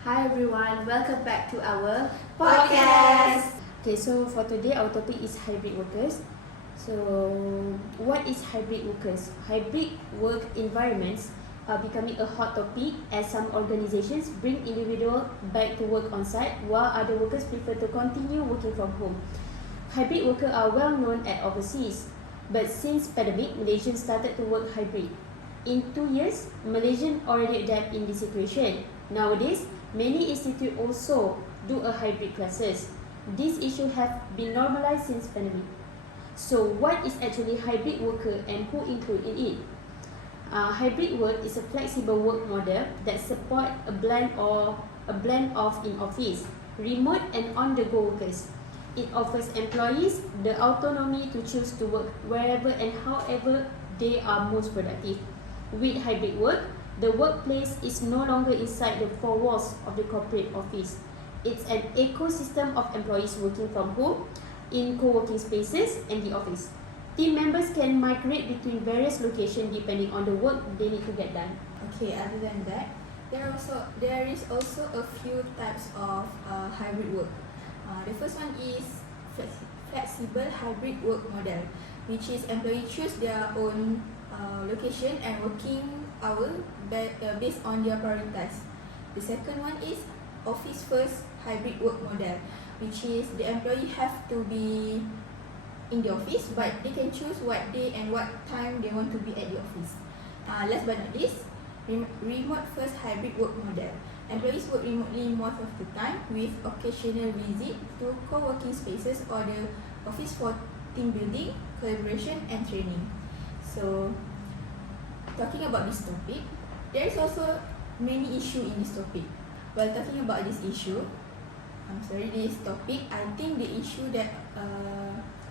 Hi everyone, welcome back to our Podcast. Okay, so for today our topic is hybrid workers. So what is hybrid workers? Hybrid work environments are becoming a hot topic as some organizations bring individuals back to work on site while other workers prefer to continue working from home. Hybrid workers are well known at overseas, but since pandemic, Malaysians started to work hybrid. In 2 years, Malaysians already adapt in this situation. Nowadays, many institutes also do a hybrid classes. These issues have been normalized since pandemic. So what is actually hybrid worker and who include in it? Hybrid work is a flexible work model that support a blend of in-office, remote and on-the-go workers. It offers employees the autonomy to choose to work wherever and however they are most productive. With hybrid work, the workplace is no longer inside the four walls of the corporate office. It's an ecosystem of employees working from home, in co-working spaces, and the office. Team members can migrate between various locations depending on the work they need to get done. Okay, other than that, there is also a few types of hybrid work. The first one is flexible hybrid work model, which is employees choose their own location and working hour based on their priorities. The second one is office first hybrid work model, which is the employee have to be in the office, but they can choose what day and what time they want to be at the office. Last but not least, remote first hybrid work model. Employees work remotely most of the time with occasional visit to co-working spaces or the office for team building, collaboration and training. So, talking about this topic, there is also many issues in this topic. While talking about this topic, I think the issue that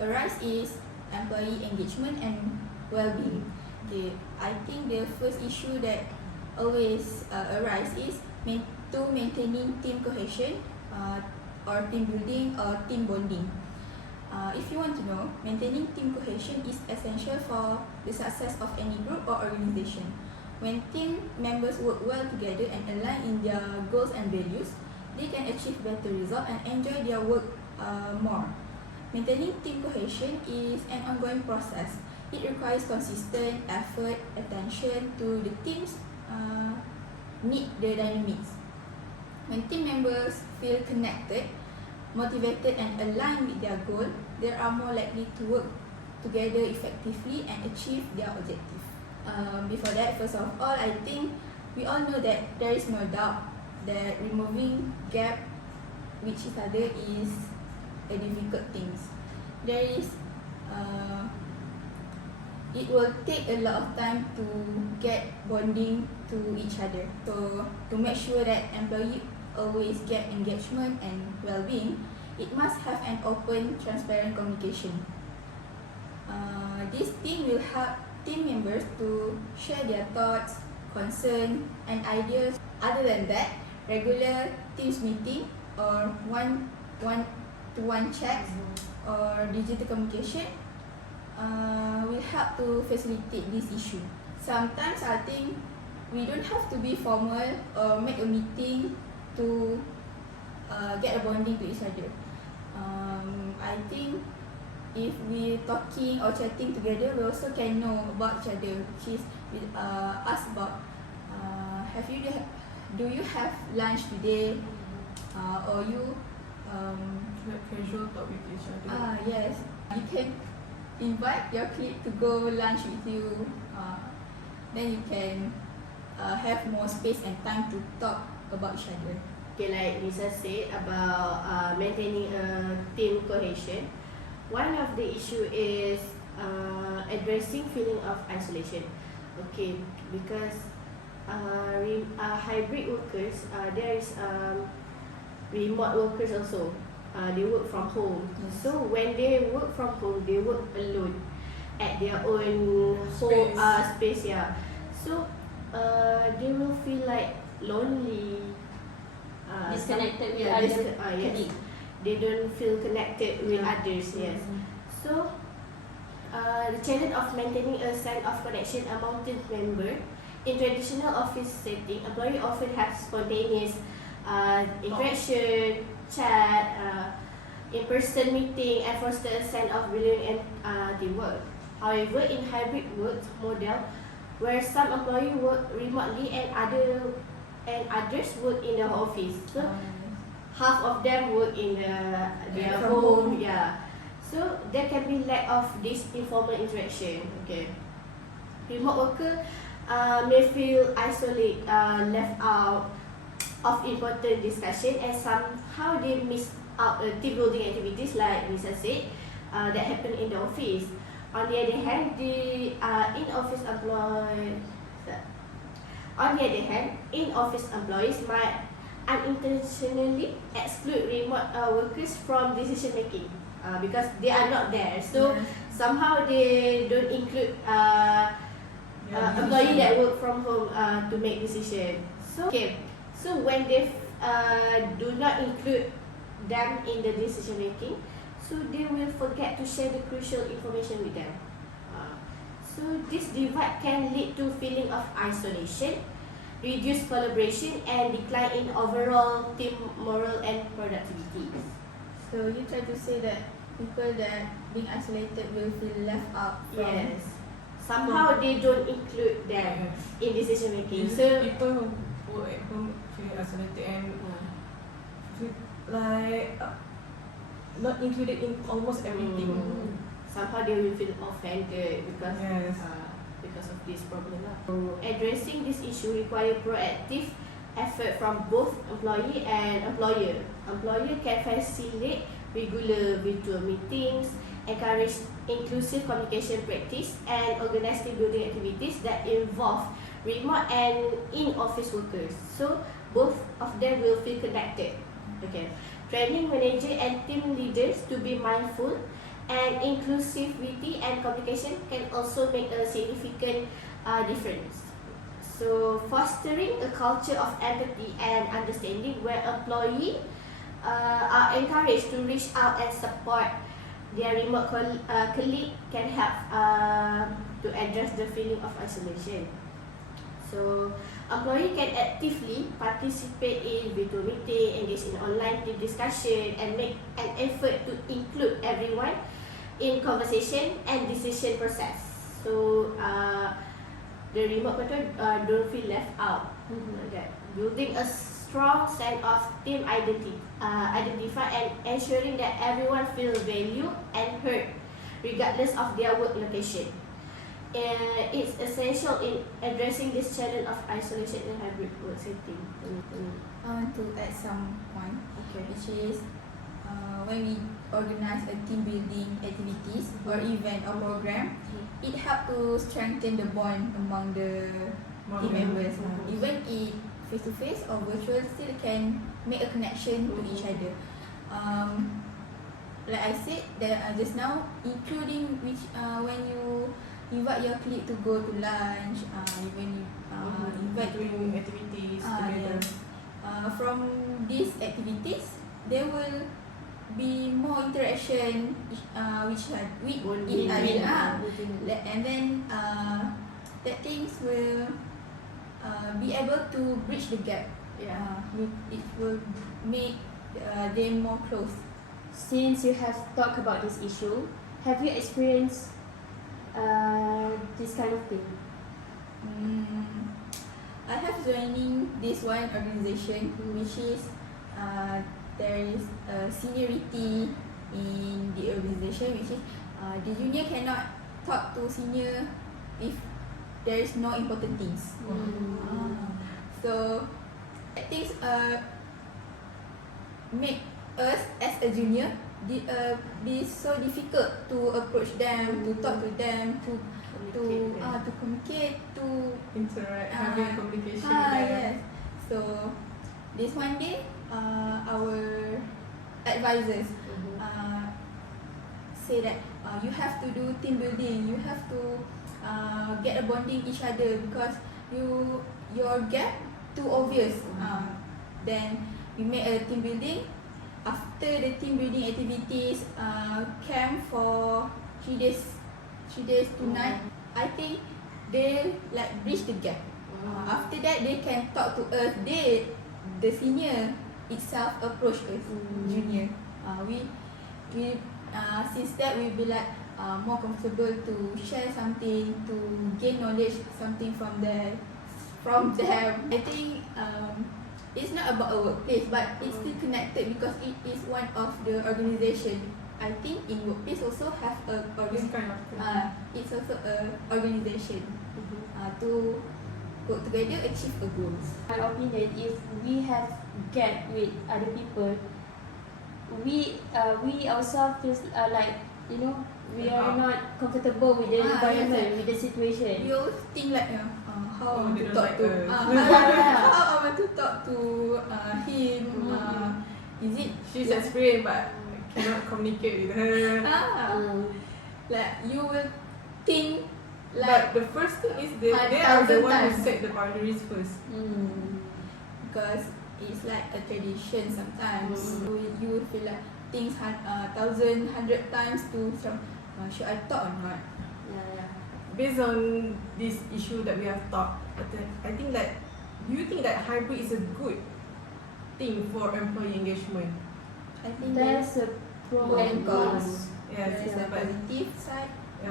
arise is employee engagement and well-being. Okay, I think the first issue that always arise is maintaining team cohesion or team building or team bonding. If you want to know, maintaining team cohesion is essential for the success of any group or organization. When team members work well together and align in their goals and values, they can achieve better results and enjoy their work more. Maintaining team cohesion is an ongoing process. It requires consistent effort, attention to the team's need the dynamics. When team members feel connected, motivated and aligned with their goal, they are more likely to work together effectively and achieve their objective. Before that, first of all, I think we all know that there is no doubt that removing gap with each other is a difficult thing. It will take a lot of time to get bonding to each other. So to make sure that employee always get engagement and well-being, it must have an open, transparent communication. This team will help team members to share their thoughts, concerns, and ideas. Other than that, regular Teams meeting or one-to-one chats or digital communication will help to facilitate this issue. Sometimes I think we don't have to be formal or make a meeting to get a bonding to each other. I think if we talking or chatting together, we also can know about each other, which is ask about do you have lunch today, or you casual talk with each other. Yes, you can invite your colleague to go lunch with you. Then you can have more space and time to talk about each other. Okay, like Lisa said about maintaining a team cohesion, one of the issue is addressing feeling of isolation. Okay, because hybrid workers, there is remote workers also. They work from home. Yes. So when they work from home, they work alone at their own home space. Yeah. So they will feel like lonely. Disconnected with yes. other colleagues. They don't feel connected with others. Yes. So the challenge of maintaining a sense of connection among team members in traditional office setting, employees often have spontaneous interaction, chat, in-person meeting, and foster a sense of belonging and teamwork. However, in hybrid work model, where some employees work remotely and others work in the office, so half of them work in their From home. home. Yeah, so there can be lack of this informal interaction. Okay, remote worker may feel isolated, left out of important discussion, and somehow they miss out team building activities like Lisa said that happen in the office. On the other hand, in-office employees might unintentionally exclude remote workers from decision making because they are not there. So somehow they don't include employee that work from home to make decision. So when they do not include them in the decision making, so they will forget to share the crucial information with them. So this divide can lead to feeling of isolation, reduced collaboration, and decline in overall team morale and productivity. So you try to say that people that being isolated will feel left out from Yes. Somehow they don't include them in decision making. So people who work at home feel isolated and feel like not included in almost everything. somehow they will feel offended because Yes. because of this problem. So addressing this issue require proactive effort from both employee and employer. Employer can facilitate regular virtual meetings, encourage inclusive communication practice, and organize team building activities that involve remote and in-office workers. So both of them will feel connected. Okay. Training manager and team leaders to be mindful and inclusivity and communication can also make a significant difference. So fostering a culture of empathy and understanding where employees are encouraged to reach out and support their remote colleague can help to address the feeling of isolation. So employee can actively participate in virtual meeting, engage in online team discussion, and make an effort to include everyone in conversation and decision process. So the remote control don't feel left out. That building a strong sense of team identify and ensuring that everyone feels valued and heard, regardless of their work location. It's essential in addressing this challenge of isolation in hybrid work setting. I want to add some point, Okay. which is when we organize a team building activities or event or program, it helps to strengthen the bond among the team members. Even if face to face or virtual, still can make a connection to each other. Like I said that just now, including which when you invite your colleague to go to lunch, even you invite doing activities together. yes. From these activities, there will be more interaction with each other, and then that things will be able to bridge the gap. It will make them more close. Since you have talked about this issue, have you experienced this kind of thing? I have joining this one organization, which is there is a seniority in the organization, which is the junior cannot talk to senior if there is no important things. So things make us as a junior be so difficult to approach them, to talk to them, to communicate, to Interact, having communication with them. yes. So this one day, our advisors say that you have to do team building. You have to get a bonding each other because your gap too obvious. Then we make a team building. After the team building activities, camp for 3 days, 2 nights. I think they like bridge the gap. After that, they can talk to us. The senior itself approach us junior. We since that we be like more comfortable to share something, to gain knowledge something from them. I think it's not about a workplace, but it's still connected because it is one of the organisation. I think in workplace also have This kind of thing. it's also a organisation to work together achieve a goals. My opinion, if we have gap with other people, we ourselves feels like we are not comfortable with the environment, with the situation. You always think like how I want they to don't talk like to us. how I want to talk to him. Is it She's experienced but cannot communicate with her. like you will think But like the first thing is they are the 1,000 one who times. set the boundaries first. because it's like a tradition sometimes. So you will feel like things 1,000, 100 times to should I talk or not? Based on this issue that we have talked, I think that, do you think that hybrid is a good thing for employee engagement? I think There's a pro and cons. Yes, there's a but positive side. I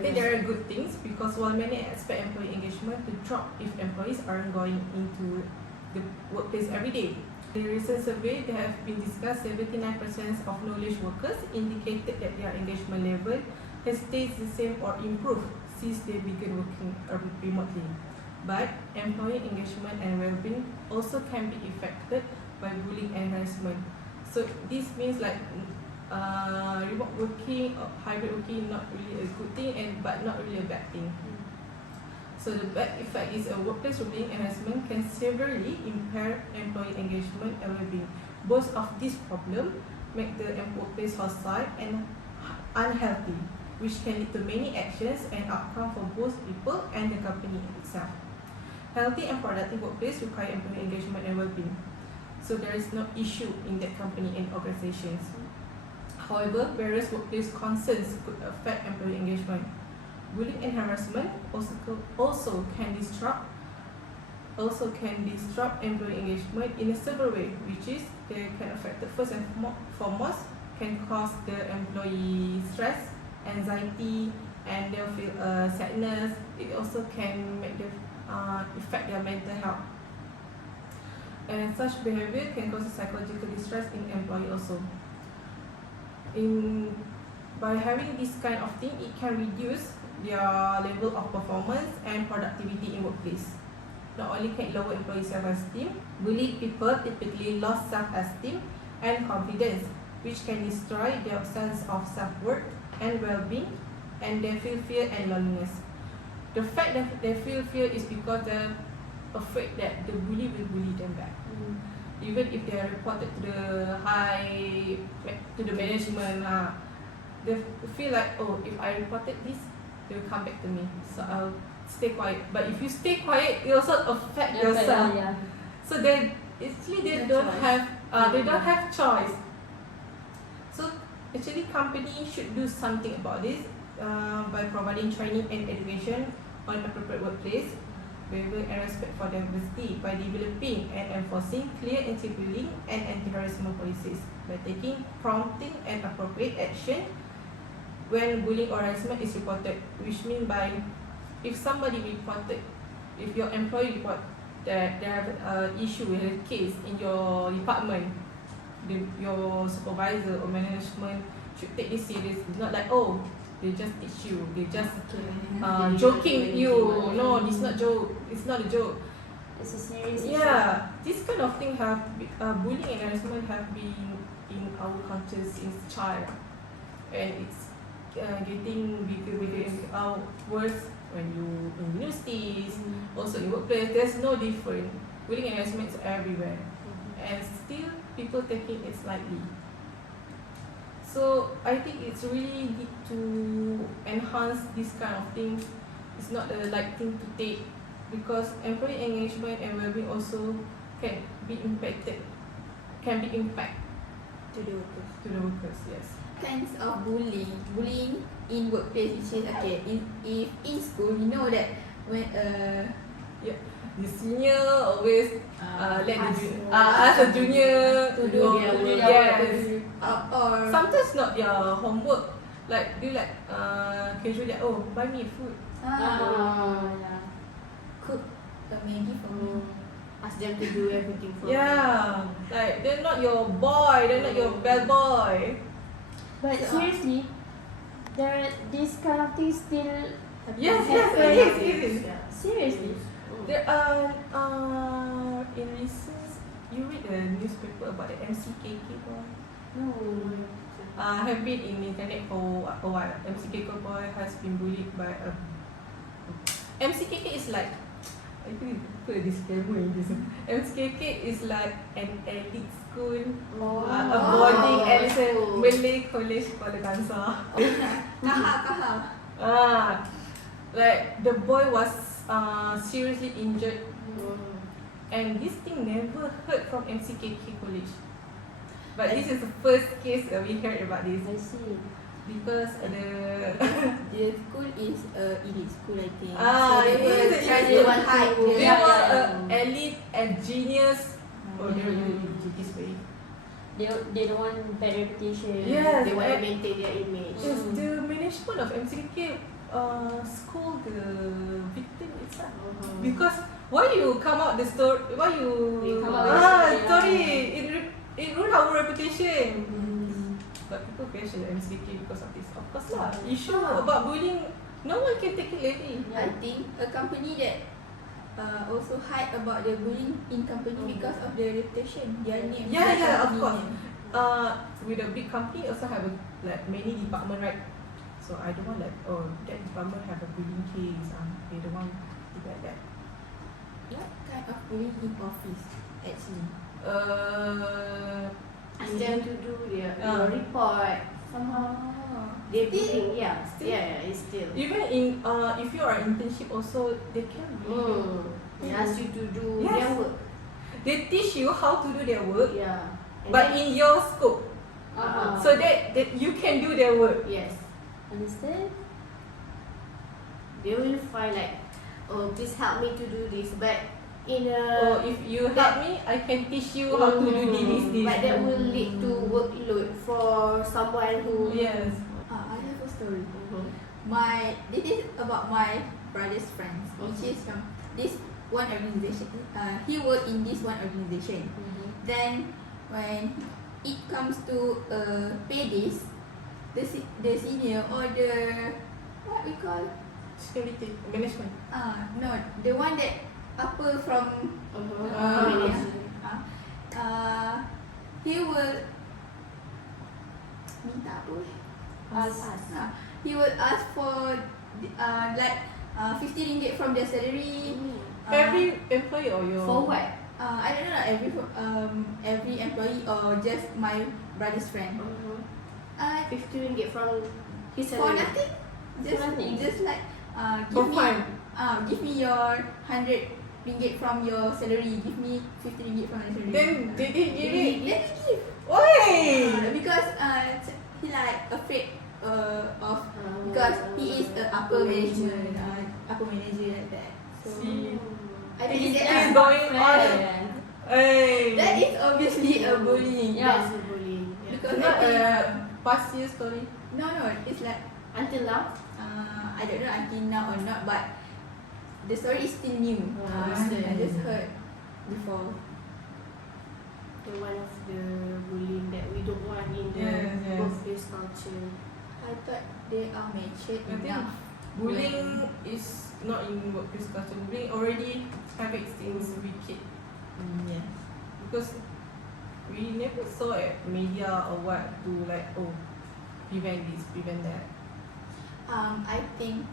think there are good things because while many expect employee engagement to drop if employees aren't going into the workplace every day. In a recent survey that have been discussed, 79% of knowledge workers indicated that their engagement level has stayed the same or improved since they began working remotely. But employee engagement and well-being also can be affected by bullying and harassment. So this means like remote working or hybrid working not really a good thing but not really a bad thing. So the bad effect is a workplace bullying and harassment can severely impair employee engagement and well-being. Both of these problems make the workplace hostile and unhealthy, which can lead to many actions and outcomes for both people and the company itself. Healthy and productive workplace require employee engagement and well-being. So there is no issue in that company and organizations. However, various workplace concerns could affect employee engagement. Bullying and harassment also can disrupt employee engagement in a several ways, which is they can affect the first and foremost can cause the employee stress, anxiety, and they'll feel sadness. It also can make them affect their mental health. And such behavior can cause psychological distress in employee also. By having this kind of thing, it can reduce their level of performance and productivity in workplace. Not only can it lower employee self-esteem, bullied people typically lose self-esteem and confidence, which can destroy their sense of self-worth and well-being, and they feel fear and loneliness. The fact that they feel fear is because they're afraid that the bully will bully them back. Even if they are reported to the management, they feel like, oh, if I reported this, they will come back to me, so I'll stay quiet. But if you stay quiet, it also affect yourself. So they don't have choice. So actually, company should do something about this by providing training and education on appropriate workplace behavior and respect for diversity, by developing and enforcing clear anti-bullying and anti-harassment policies, by taking prompting and appropriate action when bullying or harassment is reported, which means by if your employee report that they have an issue with a case in your department, your supervisor or management should take this serious. It's not like, oh, they just teach you, they just joking with you. No, it's not a joke. It's a serious issue. Yeah, this kind of thing bullying and harassment have been in our culture since child, and it's getting bigger and worse when you in universities, also in workplace. There's no different. Bullying and harassment is everywhere, and still people taking it slightly. So I think it's really need to enhance this kind of things. It's not a light thing to take, because employee engagement and well-being also can be impacted To the workers. Yes. Kinds of bullying in workplace, which is if in school you know that when The senior always let the Ask, ask a junior to do or- their work. yes. Or Sometimes not their homework. Like do like casually like, oh, buy me food. yeah. cook a Maggi for me. Ask them to do everything for Yeah, like they're not your boy, they're not your bellboy. But seriously, this kind of things still Yes, you. yes, it is. Yeah. seriously. There in recent, you read the newspaper about the MCKK boy. No. Have been in the internet for a while. MCKK boy has been bullied by a MCKK is like, I think we put a disclaimer in this. MCKK is like an elite school, a boarding elite Malay college Kuala Kangsar. Kahak. Like the boy was seriously injured, and this thing never heard from MCKK college. But this is the first case that we heard about this I see. because The school is elite school, I think. Ah, so they it were is a trying elite to school. hide. they Yeah, were yeah. elite and genius. Oh, they're really this way. They don't want bad reputation. Yes, They want to and- maintain their image. Yes, the management of MCKK school the victim itself. Because why you come out the story? Why you You come out with story? story, It ruined our reputation. But people question the MCK because of this. Of course lah. Issue about bullying, no one can take it lightly. I think a company that also hide about the bullying in company because of their reputation, their name. Yeah, their yeah, of company course. name. With a big company also have like many department, right? So I don't want like, oh, that department have a bullying case. They don't want to like that. What kind of bullying in office actually? Ask them to do their report. Somehow Oh. they Still? bullying. Yeah, Still? yeah, it's still. Even in if you are internship also, they can bully you. They ask you to do Yes. their work. They teach you how to do their work, Yeah. And but then- in your scope, so that you can do their work. yes, Understand? they will find like, oh, please help me to do this, but in a Or if you help me, I can teach you how to do this. But that will lead to workload for someone who Yes. I have a story. Mhm. This is about my brother's friends, which is from this one organization. He worked in this one organization. Then when it comes to pay days, the senior or the what we call Security management. no, the one that upper from he will minta apa? He will ask for like 50 ringgit from their salary. Every employee or your For what? I don't know like every employee or just my brother's friend. 50 ringgit from his For salary. nothing. Just nothing. just like For give me your 100 ringgit from your salary. Give me 50 ringgit from your salary. Then they didn't give it. Let me give. Why? Because he like afraid of because he is a upper management, upper manager like that. So See, I think It's that, going on. Hey. that is obviously a bullying. Yeah. That's a bullying. Yeah. Because Not I think, a past year story. no, it's like Until now, I don't know until now or not, but the story is still new. Understand. I just heard before. one of the bullying that we don't want in the Yes. workplace culture. I thought they are matured I think enough. bullying is not in workplace culture. Bullying already have its things wicked. Yes. Because we never saw at media or what to like, oh, prevent this, prevent that. I think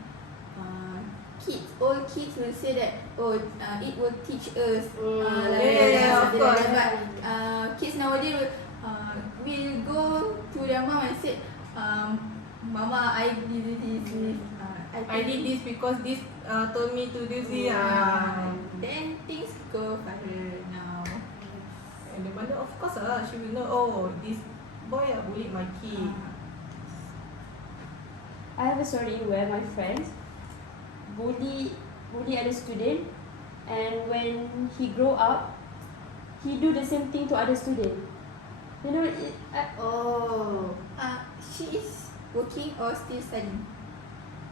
all kids will say that it will teach us Yeah, of course. but kids nowadays will go to their mom and say mama I did this I did this because this told me to do this. Then things go viral now. And the mother, of course, she will know, oh, this boy bullied my kid. I have a story where my friends bully other student, and when he grow up, he do the same thing to other student. You know, Oh. She is working or still studying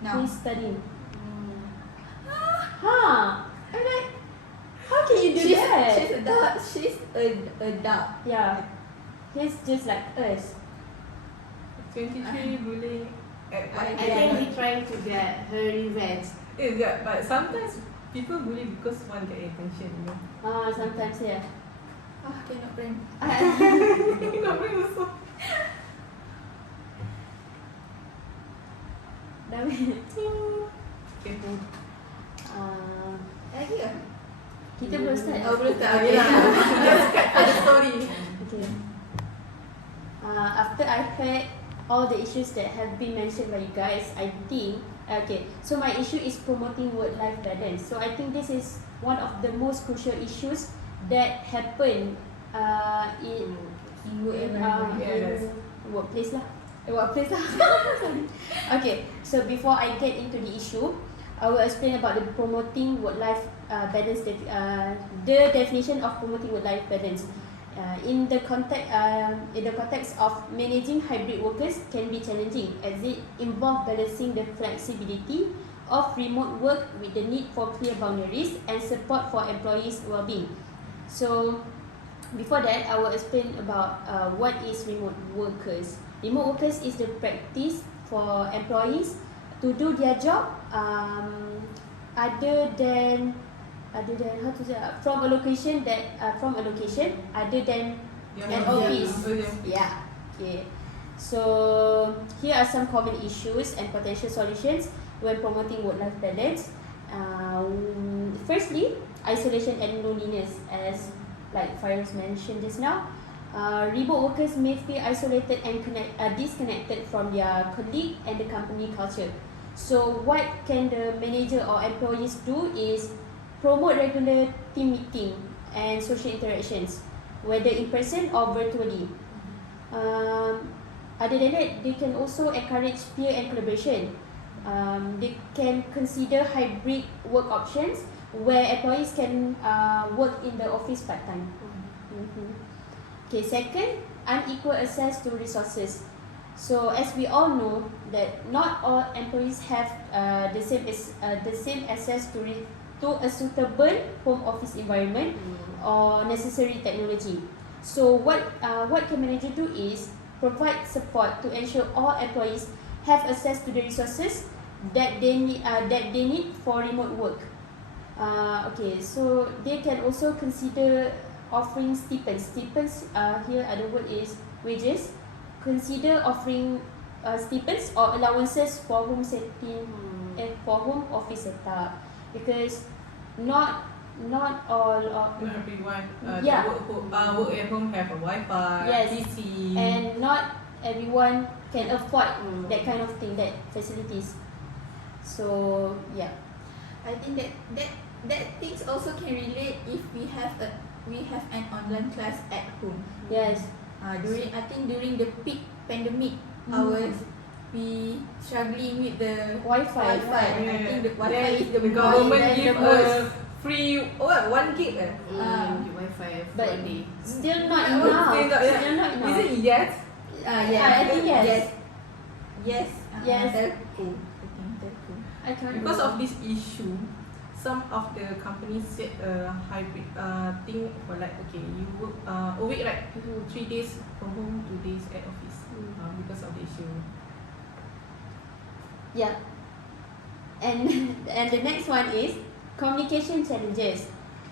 now? he's studying. Hmm. Huh? I'm like, how can you do she's, that? She's adult. She's an adult. Yeah, he's just like us. 23 bullying at I I what? think he trying to get her revenge. Yeah, but sometimes people bully because want their attention, you know. Sometimes yeah. Cannot friend. Not me also. Careful. Lagi ke? Kita belum start. Oh, belum start. Okay lah. Let's cut for the story. Okay. After I heard all the issues that have been mentioned by you guys, I think so my issue is promoting work-life balance. So I think this is one of the most crucial issues that happen in In work in, environment. Yes. in workplace lah. Workplace lah. Sorry. Okay, so before I get into the issue, I will explain about the promoting work-life balance. The definition of promoting work-life balance. In the context of managing hybrid workers can be challenging as it involves balancing the flexibility of remote work with the need for clear boundaries and support for employees' well-being. So before that, I will explain about what is remote workers. Remote workers is the practice for employees to do their job other than how to say from a location other than an office. Oh, yeah. Yeah. Okay. So here are some common issues and potential solutions when promoting work-life balance. Firstly, isolation and loneliness, as like Fairuz mentioned just now. Remote workers may feel isolated and disconnected from their colleague and the company culture. So what can the manager or employees do is promote regular team meeting and social interactions, whether in person or virtually. Other than that, they can also encourage peer and collaboration. They can consider hybrid work options where employees can work in the office part-time. Okay, second, unequal access to resources. So as we all know that not all employees have the same access to a suitable home office environment or necessary technology. So what can manager do is provide support to ensure all employees have access to the resources that they need for remote work. Okay, so they can also consider offering stipends. Stipends here other word is wages. Consider offering stipends or allowances for home setting and for home office setup, because not all Not everyone Yeah. work at home have a Wi-Fi, Yes. PC. and not everyone can afford that kind of thing, that facilities. So yeah. I think that things also can relate if we have an online class at home. Yes. During the peak pandemic hours, we struggling with the Wi-Fi. Wi-Fi. Yeah. I think the Wi-Fi Then is the the government then give the most- us free 1 gig. The Wi-Fi But for a day. still not Yeah, enough. still not- yeah. Still not enough. Is it yes? I think yes. Yes. Yes. Telco. I think telco. I can't Because of remember. this issue, some of the companies set a hybrid thing for like, okay, you work a week, right? 3 days from home, 2 days at office. Because of the issue. Yeah. And the next one is communication challenges.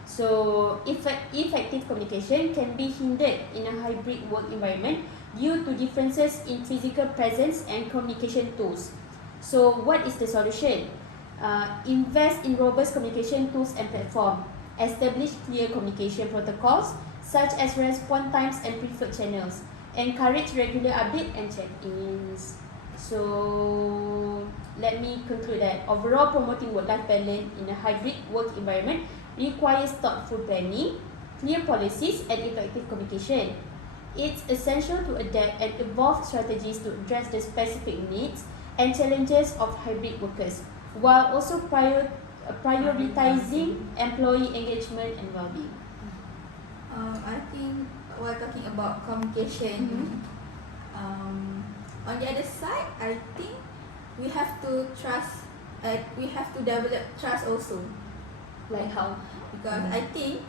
So effective communication can be hindered in a hybrid work environment due to differences in physical presence and communication tools. So what is the solution? Invest in robust communication tools and platform. Establish clear communication protocols such as response times and preferred channels. Encourage regular update and check-ins. So let me conclude that overall promoting work-life balance in a hybrid work environment requires thoughtful planning, clear policies and effective communication. It's essential to adapt and evolve strategies to address the specific needs and challenges of hybrid workers, while also prioritizing employee engagement and well-being. I think while talking about communication, on the other side, I think we have to trust. We have to develop trust also, Like how? because I think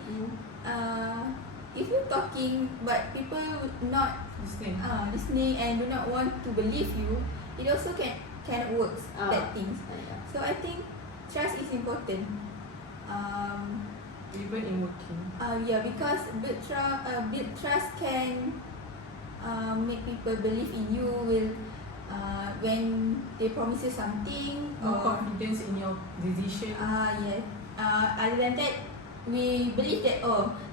if you're talking but people not Listening. listening and do not want to believe you, it also can works that things. So I think trust is important. Even in working. Yeah, because build trust can make people believe in you will when they promise you something More or confidence in your decision. yeah. Other than that, we believe that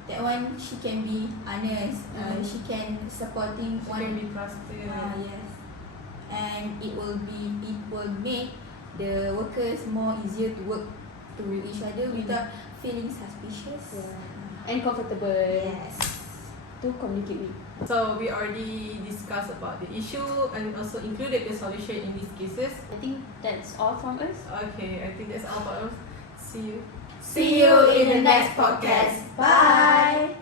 that one she can be honest. She can supporting She one. can be trusted. Yes, and it will make the workers more easier to work to each other without feeling suspicious. And comfortable Yes. to communicate with. So we already discussed about the issue and also included the solution in these cases. I think that's all from us. Okay, I think that's all about us. See you. See you in the next podcast. Bye.